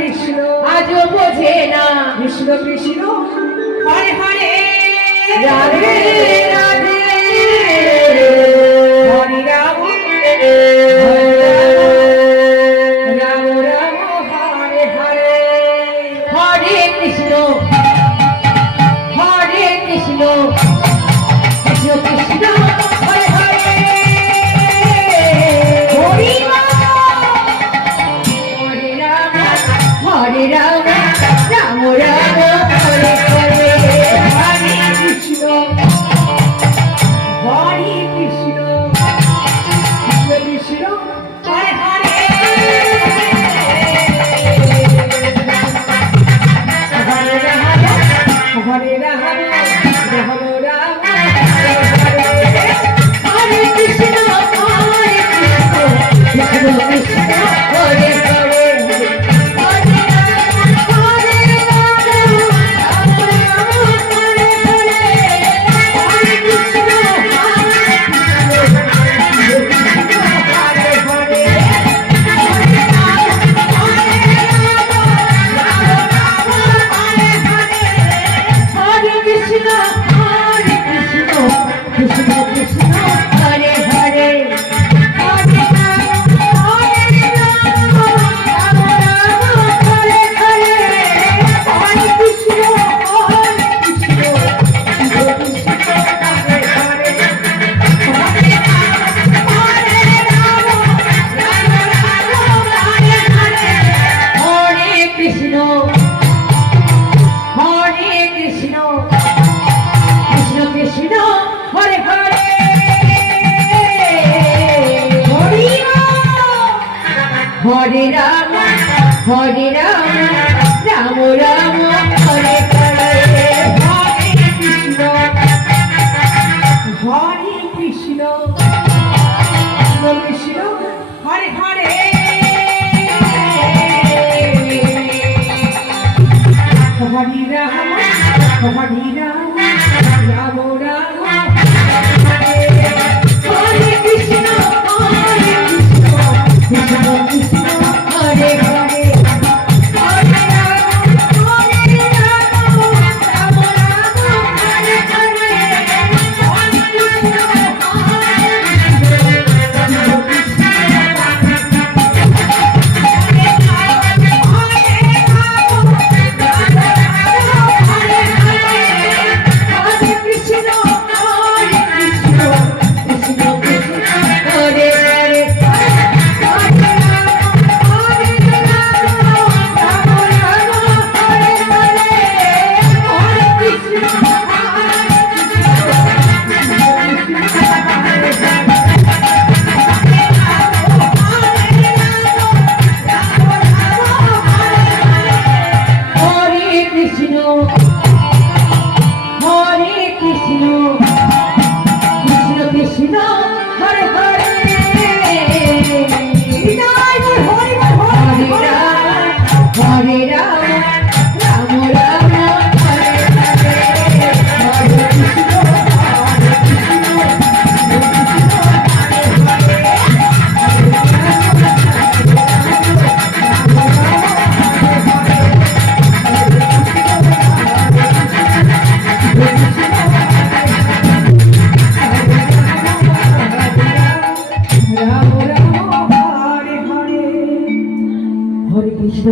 কৃষ্ণ আজও বোঝে না। কৃষ্ণ কৃষ্ণ হরে হরে রাধে রাধে হরে রাম রাম রাম হরে হরে হরে কৃষ্ণ হরে কৃষ্ণ কৃষ্ণ কৃষ্ণ হরে হরে হরি হরে রাম হরে রাম রাম রাম হরে হরে হরে কৃষ্ণ হরে কৃষ্ণ কৃষ্ণ কৃষ্ণ হরে হরে হরে রাম হরে রাম রাম রাম হরে কৃষ্ণ হরে কৃষ্ণ কৃষ্ণ কৃষ্ণ হরে হরে হরে রাম হরে রাম রাম রাম হরে হরে হরে কৃষ্ণ হরে কৃষ্ণ হরে হরে হরে কৃষ্ণ হরে কৃষ্ণ কৃষ্ণ কৃষ্ণ হরে হরে হরে রাম হরে রাম রাম রাম হরে হরে হরে কৃষ্ণ হরে কৃষ্ণ কৃষ্ণ কৃষ্ণ হরে হরে হরে রাম হরে রাম রাম রাম হরে হরে হরে কৃষ্ণ হরে কৃষ্ণ কৃষ্ণ কৃষ্ণ হরে হরে হরি হরে রাম রাম রাম হরে হরে হরে কৃষ্ণ হরে কৃষ্ণ কৃষ্ণ কৃষ্ণ হরে হরে হরে রাম হরে রাম রাম রাম হরে কৃষ্ণ হরে কৃষ্ণ কৃষ্ণ কৃষ্ণ হরে হরে হরে রাম হরে রাম রাম রাম হরে হরে হরে কৃষ্ণ হরে কৃষ্ণ হরে কৃষ্ণ কৃষ্ণ কৃষ্ণ হরে হরে হরে রাম হরে রাম রাম রাম হরে হরে হরে কৃষ্ণ হরে কৃষ্ণ হরে কৃষ্ণ কৃষ্ণ কৃষ্ণ হরে হরে হৃদয় হরি হরে রাম হরে রাম রাম রাম হরে হরে হরে কৃষ্ণ হরে কৃষ্ণ রাম রাম হরে হরে হরে কৃষ্ণ